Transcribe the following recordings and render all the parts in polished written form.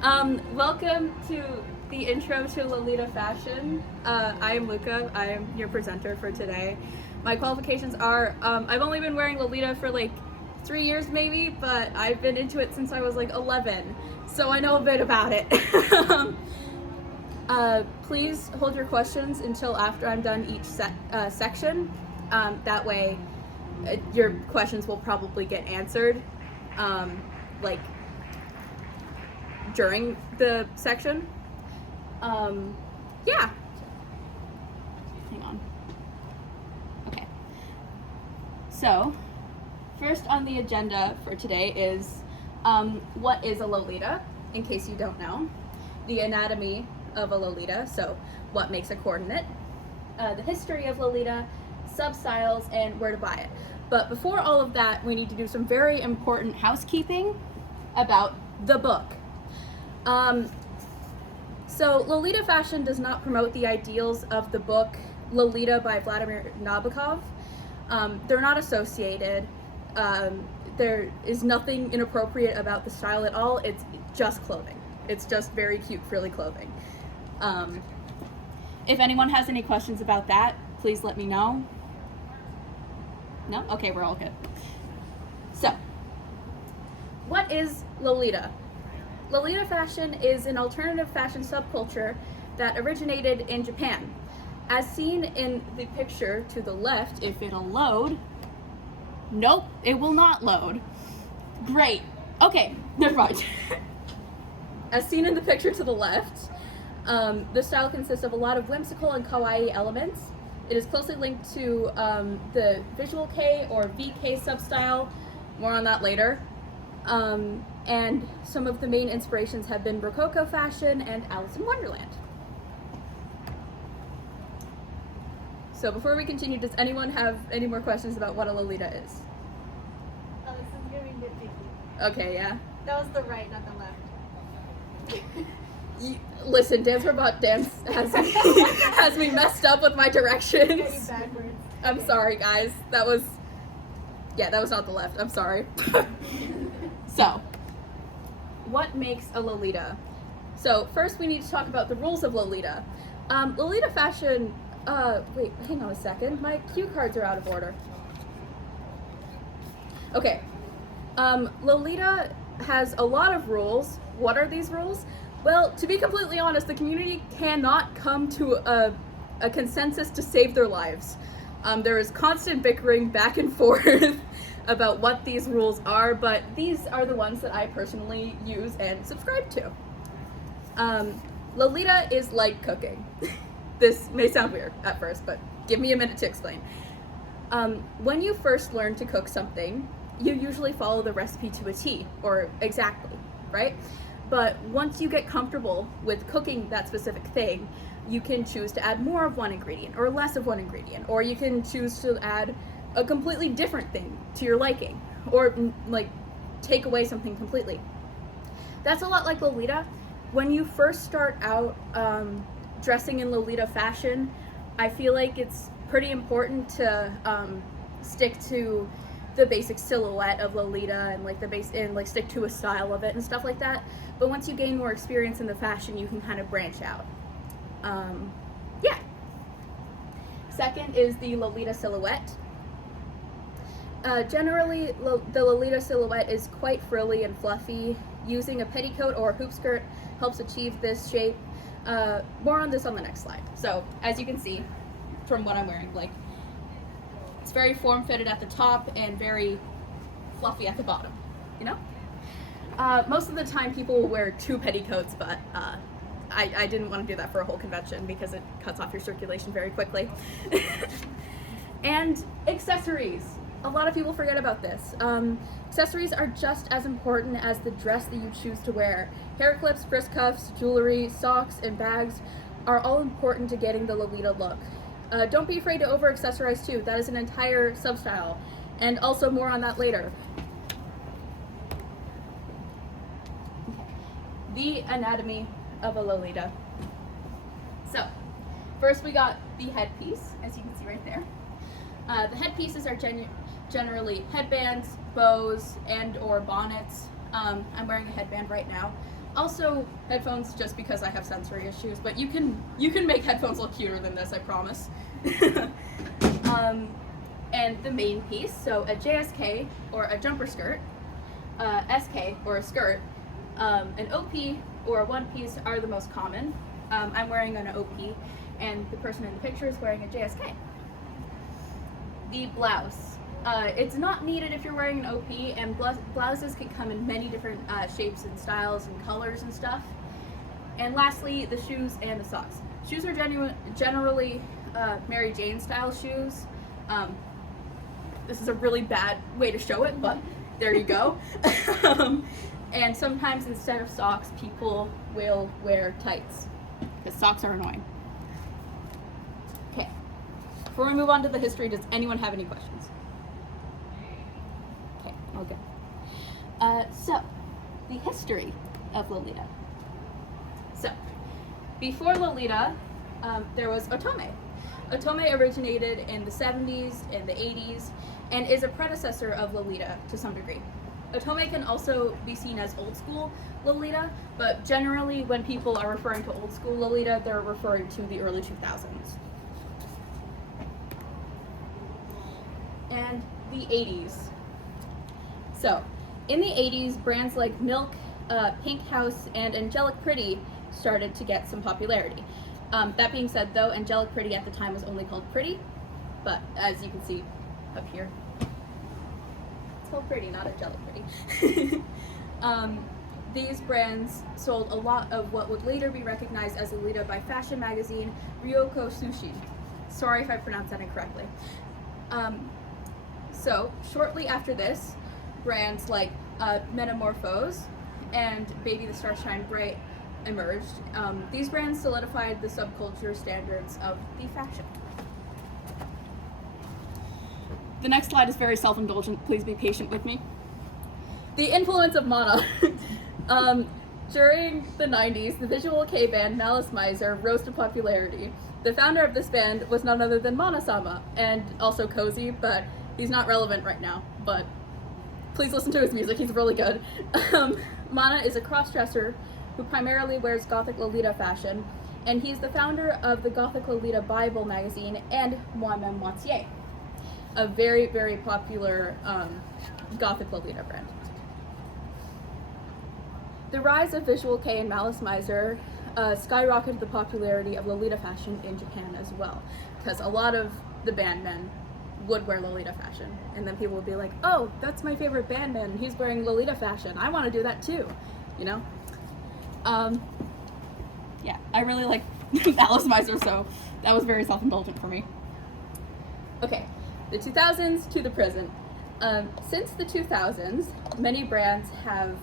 Welcome to the intro to Lolita Fashion. I am Luca. I am your presenter for today. My qualifications are I've only been wearing Lolita for like 3 years maybe, but I've been into it since I was like 11, so I know a bit about it. Please hold your questions until after I'm done each section. That way, your questions will probably get answered. Like during the section. Yeah. Hang on. Okay. So, first on the agenda for today is what is a Lolita, in case you don't know, the anatomy of a Lolita, so what makes a coordinate, the history of Lolita, sub-styles, and where to buy it. But before all of that, we need to do some very important housekeeping about the book. So Lolita Fashion does not promote the ideals of the book Lolita by Vladimir Nabokov. They're not associated. There is nothing inappropriate about the style at all. It's just clothing. It's just very cute, frilly clothing. If anyone has any questions about that, please let me know. No? Okay, we're all good. So, what is Lolita? Lolita fashion is an alternative fashion subculture that originated in Japan. As seen in the picture to the left, if it'll load. Nope, it will not load. Great. Okay, never mind. As seen in the picture to the left, the style consists of a lot of whimsical and kawaii elements. It is closely linked to the visual K or VK substyle. More on that later. And some of the main inspirations have been Rococo fashion and Alice in Wonderland. So before we continue, does anyone have any more questions about what a Lolita is? Oh, this is gonna be nitpicky. Okay, yeah. That was the right, not the left. Listen, Dance Robot Dance has me messed up with my directions. Backwards. I'm sorry, guys. That was not the left. I'm sorry. So, what makes a Lolita? So, first we need to talk about the rules of Lolita. Lolita fashion, wait, hang on a second. My cue cards are out of order. Okay. Lolita has a lot of rules. What are these rules? Well, to be completely honest, the community cannot come to a consensus to save their lives. There is constant bickering back and forth about what these rules are, but these are the ones that I personally use and subscribe to. Lolita is like cooking. This may sound weird at first, but give me a minute to explain. When you first learn to cook something, you usually follow the recipe to a T, or exactly, right? But once you get comfortable with cooking that specific thing, you can choose to add more of one ingredient or less of one ingredient, or you can choose to add a completely different thing to your liking, or like take away something completely. That's a lot like Lolita. When you first start out dressing in Lolita fashion, I feel like it's pretty important to stick to the basic silhouette of Lolita and like the base and like stick to a style of it and stuff like that. But once you gain more experience in the fashion, you can kind of branch out. Yeah. Second is the Lolita silhouette. Generally, the Lolita silhouette is quite frilly and fluffy. Using a petticoat or a hoop skirt helps achieve this shape. More on this on the next slide. So, as you can see from what I'm wearing, like, it's very form-fitted at the top and very fluffy at the bottom, you know? Most of the time people will wear 2 petticoats, but I didn't want to do that for a whole convention because it cuts off your circulation very quickly. And accessories. A lot of people forget about this. Accessories are just as important as the dress that you choose to wear. Hair clips, wrist cuffs, jewelry, socks, and bags are all important to getting the Lolita look. Don't be afraid to over-accessorize too. That is an entire sub-style. And also more on that later. The anatomy of a Lolita. So, first we got the headpiece, as you can see right there. The headpieces are generally headbands, bows, and or bonnets. I'm wearing a headband right now. Also, headphones just because I have sensory issues, but you can make headphones look cuter than this, I promise. And the main piece, so a JSK or a jumper skirt, SK or a skirt, an OP or a one piece are the most common. I'm wearing an OP, and the person in the picture is wearing a JSK. The blouse. It's not needed if you're wearing an OP, and blouses can come in many different shapes and styles and colors and stuff. And lastly, the shoes and the socks. Shoes are generally Mary Jane style shoes. This is a really bad way to show it, but there you go. And sometimes instead of socks, people will wear tights, because socks are annoying. Okay, before we move on to the history, does anyone have any questions? Okay, all good. So, the history of Lolita. So, before Lolita, there was Otome. Otome originated in the 70s and the 80s and is a predecessor of Lolita to some degree. Otome can also be seen as old school Lolita, but generally when people are referring to old school Lolita, they're referring to the early 2000s. And the 80s. So, in the 80s, brands like Milk, Pink House, and Angelic Pretty started to get some popularity. That being said, though, Angelic Pretty at the time was only called Pretty, but as you can see up here, it's called Pretty, not Angelic Pretty. These brands sold a lot of what would later be recognized as Lolita by fashion magazine Ryoko Sushi. Sorry if I pronounced that incorrectly. So, shortly after this, brands like Metamorphose and Baby the Stars Shine Bright emerged. These brands solidified the subculture standards of the fashion. The next slide is very self-indulgent. Please be patient with me. The influence of Mana. During the 90s, the visual K band Malice Miser rose to popularity. The founder of this band was none other than Mana-sama, and also Cozy, but he's not relevant right now, but please listen to his music, he's really good. Mana is a cross-dresser who primarily wears Gothic Lolita fashion, and he's the founder of the Gothic Lolita Bible magazine and Moi-même Moitié, a very, very popular Gothic Lolita brand. The rise of Visual K and Malice Miser skyrocketed the popularity of Lolita fashion in Japan as well, because a lot of the bandmen would wear Lolita fashion, and then people would be like, oh, that's my favorite bandman, he's wearing Lolita fashion, I want to do that too, you know? Yeah, I really like Malice Miser, so that was very self-indulgent for me. Okay, the 2000s to the present. Since the 2000s, many brands have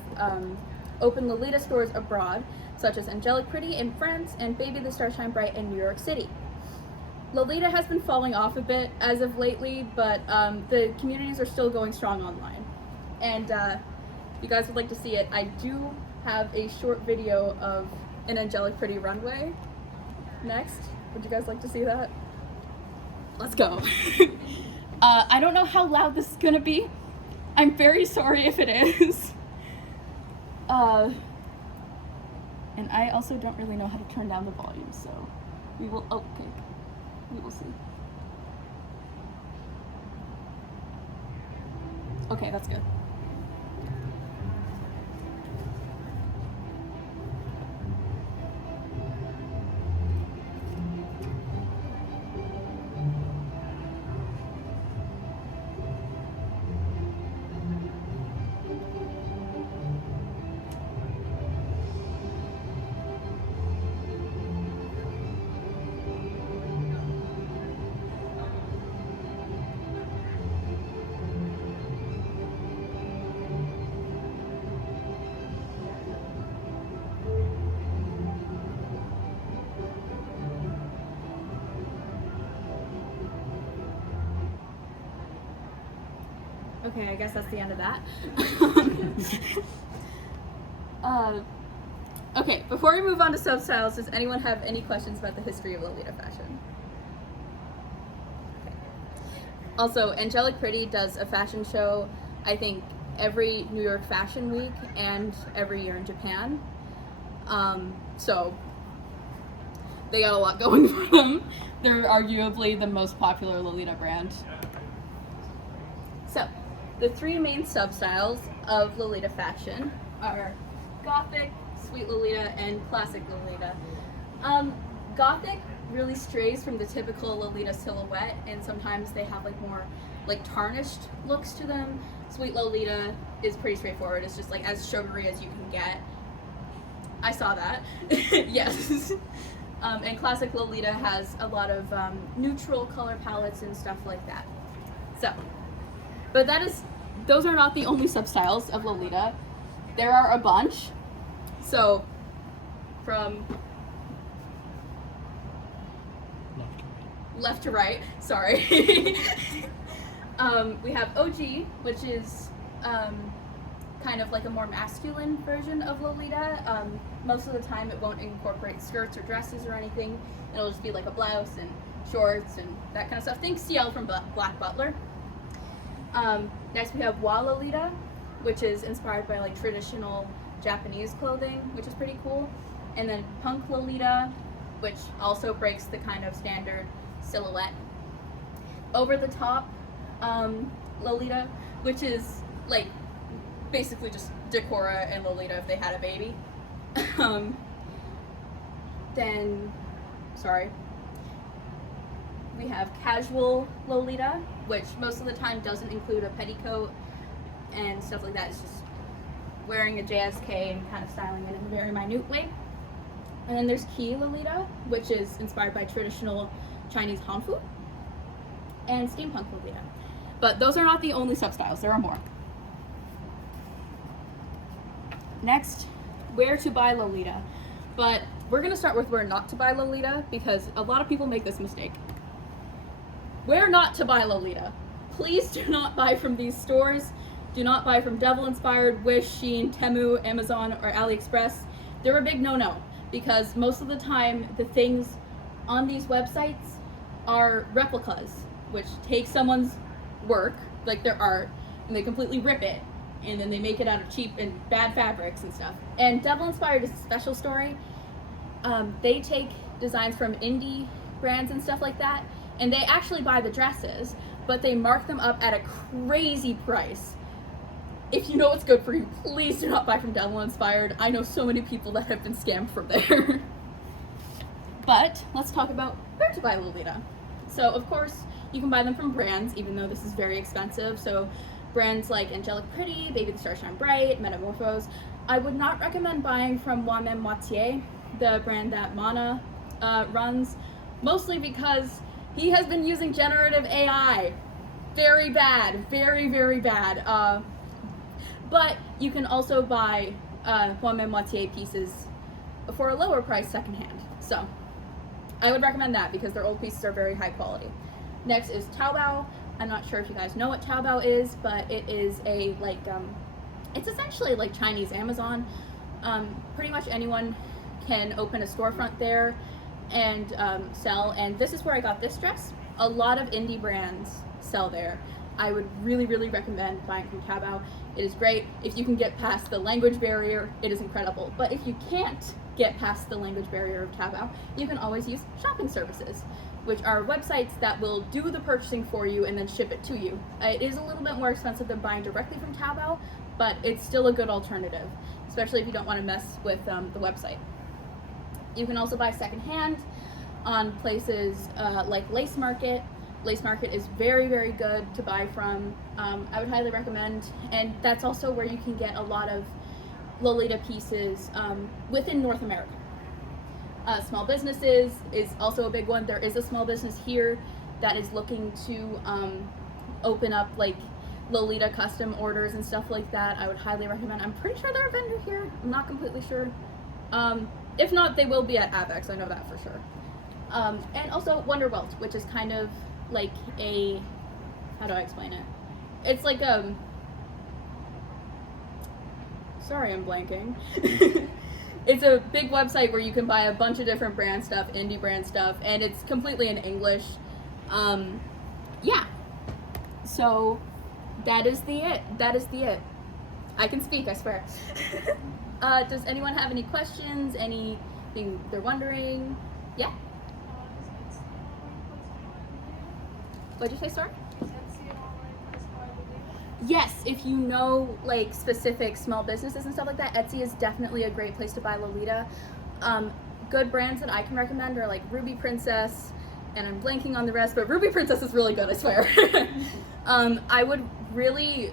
opened Lolita stores abroad, such as Angelic Pretty in France and Baby the Stars Shine Bright in New York City. Lolita has been falling off a bit as of lately, but the communities are still going strong online. And if you guys would like to see it, I do have a short video of an Angelic Pretty runway next. Would you guys like to see that? Let's go. I don't know how loud this is gonna be. I'm very sorry if it is. And I also don't really know how to turn down the volume, so we will, okay, we will see. Okay, that's good. Okay, I guess that's the end of that. Okay, before we move on to sub-styles, does anyone have any questions about the history of Lolita fashion? Okay. Also, Angelic Pretty does a fashion show, I think, every New York Fashion Week and every year in Japan. So they got a lot going for them. They're arguably the most popular Lolita brand. So the three main sub-styles of Lolita fashion are Gothic, Sweet Lolita, and Classic Lolita. Gothic really strays from the typical Lolita silhouette, and sometimes they have like more like tarnished looks to them. Sweet Lolita is pretty straightforward. It's just like as sugary as you can get. I saw that. Yes. And Classic Lolita has a lot of neutral color palettes and stuff like that. So, but those are not the only sub-styles of Lolita. There are a bunch. So, from left to right, sorry. We have OG, which is kind of like a more masculine version of Lolita. Most of the time it won't incorporate skirts or dresses or anything. It'll just be like a blouse and shorts and that kind of stuff. Think CL from Black Butler. Next we have Wa Lolita, which is inspired by like traditional Japanese clothing, which is pretty cool. And then Punk Lolita, which also breaks the kind of standard silhouette. Over the top Lolita, which is like basically just Decora and Lolita if they had a baby. Then, sorry, we have Casual Lolita, which most of the time doesn't include a petticoat and stuff like that. It's just wearing a JSK and kind of styling it in a very minute way. And then there's Key Lolita, which is inspired by traditional Chinese Hanfu, and Steampunk Lolita. But those are not the only sub-styles, there are more. Next, where to buy Lolita. But we're gonna start with where not to buy Lolita because a lot of people make this mistake. Where not to buy Lolita. Please do not buy from these stores. Do not buy from Devil Inspired, Wish, Shein, Temu, Amazon, or AliExpress. They're a big no-no because most of the time the things on these websites are replicas, which take someone's work, like their art, and they completely rip it, and then they make it out of cheap and bad fabrics and stuff. And Devil Inspired is a special story. They take designs from indie brands and stuff like that, and they actually buy the dresses, but they mark them up at a crazy price. If you know what's good for you, please do not buy from Devil Inspired. I know so many people that have been scammed from there. But let's talk about where to buy Lolita. So of course, you can buy them from brands, even though this is very expensive. So brands like Angelic Pretty, Baby the Star Shine Bright, Metamorphose. I would not recommend buying from Wasnt Moitié, the brand that Mana runs, mostly because he has been using generative AI. Very bad, very, very bad. But you can also buy Wasnt Moitié pieces for a lower price secondhand. So I would recommend that because their old pieces are very high quality. Next is Taobao. I'm not sure if you guys know what Taobao is, but it is a it's essentially like Chinese Amazon. Pretty much anyone can open a storefront there and sell. And this is where I got this dress. A lot of indie brands sell there. I would really, really recommend buying from Taobao. It is great. If you can get past the language barrier, it is incredible. But if you can't get past the language barrier of Taobao, you can always use shopping services, which are websites that will do the purchasing for you and then ship it to you. It is a little bit more expensive than buying directly from Taobao, but it's still a good alternative, especially if you don't want to mess with the website. You can also buy secondhand on places like Lace Market. Lace Market is very, very good to buy from. I would highly recommend, and that's also where you can get a lot of Lolita pieces within North America. Small businesses is also a big one. There is a small business here that is looking to open up like Lolita custom orders and stuff like that. I would highly recommend. I'm pretty sure they're a vendor here. I'm not completely sure. If not, they will be at Avex. I know that for sure. And also Wonderwelt, which is kind of like a, how do I explain it? It's like sorry, I'm blanking. It's a big website where you can buy a bunch of different brand stuff, indie brand stuff, and it's completely in English. Yeah. So that is the it. I can speak, I swear. Does anyone have any questions? Anything they're wondering? Yeah? What'd you say, Star? Yes, if you know like specific small businesses and stuff like that, Etsy is definitely a great place to buy Lolita. Good brands that I can recommend are like Ruby Princess, and I'm blanking on the rest, but Ruby Princess is really good, I swear. I would really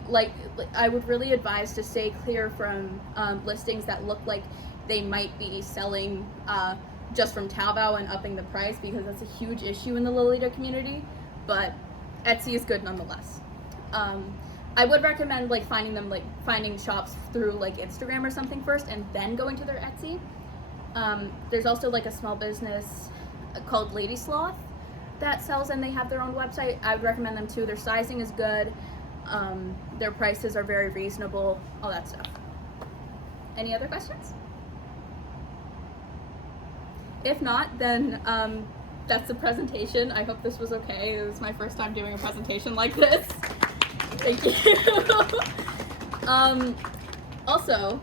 advise to stay clear from listings that look like they might be selling just from Taobao and upping the price, because that's a huge issue in the Lolita community. But Etsy is good nonetheless. I would recommend like finding shops through like Instagram or something first, and then going to their Etsy. There's also like a small business called Lady Sloth that sells, and they have their own website. I would recommend them too. Their sizing is good. Their prices are very reasonable. All that stuff. Any other questions? If not, then that's the presentation. I hope this was okay. It was my first time doing a presentation like this. Thank you. Also,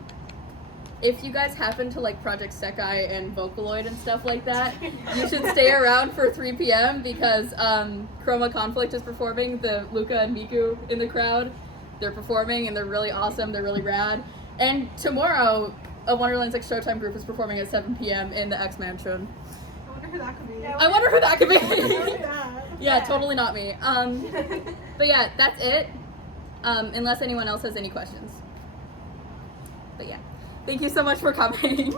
if you guys happen to like Project Sekai and Vocaloid and stuff like that, you should stay around for 3 p.m. because Chroma Conflict is performing. The Luca and Miku in the crowd, they're performing and they're really awesome. They're really rad. And tomorrow, a Wonderland's X Showtime group is performing at 7 p.m. in the X Mansion. I wonder who that could be. I wonder who that could be. Yeah. Yeah, totally not me. But yeah, that's it. Unless anyone else has any questions. But yeah, thank you so much for coming.